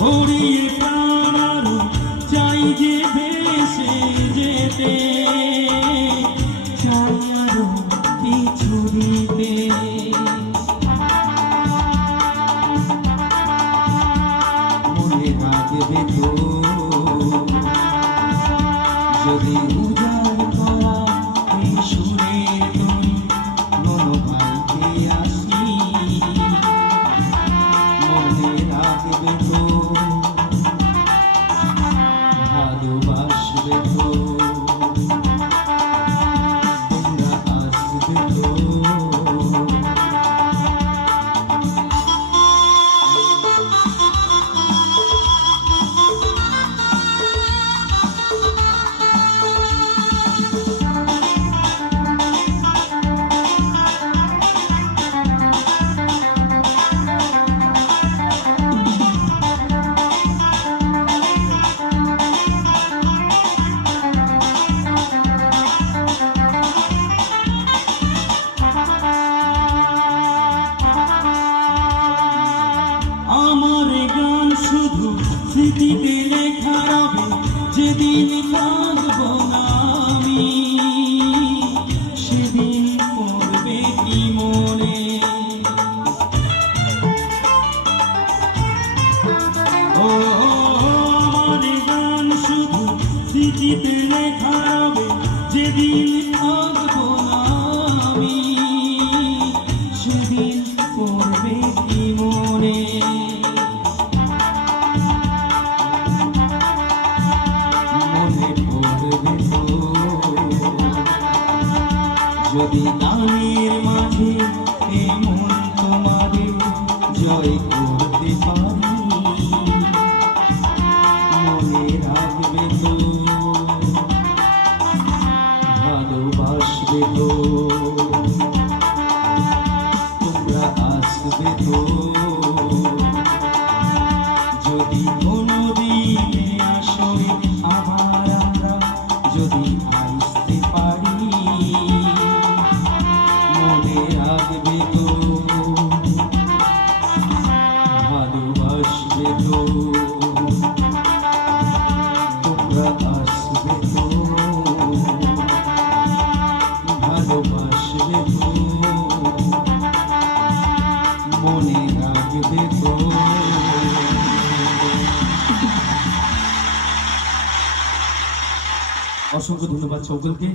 ভরিয়ে প্রাণ আরো চাই যে ভেসে যেতে, চাই আরো কিছু দিতে। মনে রাখবে তো যদি উজাড় করা এই সুরের তরি মনোভাইকে আসি। মনে রাখবে তো ভালোবাসবে তো তোমরা আসবে তো। স্মৃতিতে লেখা রবে যেদিন থাকবো না আমি, সেদিন পড়বে কি মনে। ও আমার গান শুধু স্মৃতিতে লেখা রবে যেদিন থাকবো না আমি, সেদিন পড়বে কি মনে। যদি গানের মাঝে এই মন তোমাদের জয় করতে পারি, মনে রাখবে তো ভালোবাসবে তো তোমরা আসবে তো। যদি কোনোদিন আসবে আবার আমরা যদি আসতে পারি, মনে রাখবে তো ভালোবাসবে তো তোমরা আসবে তো ভালোবাসবে তো মনে রাখবে তো। অসংখ্য ধন্যবাদ সকলকে।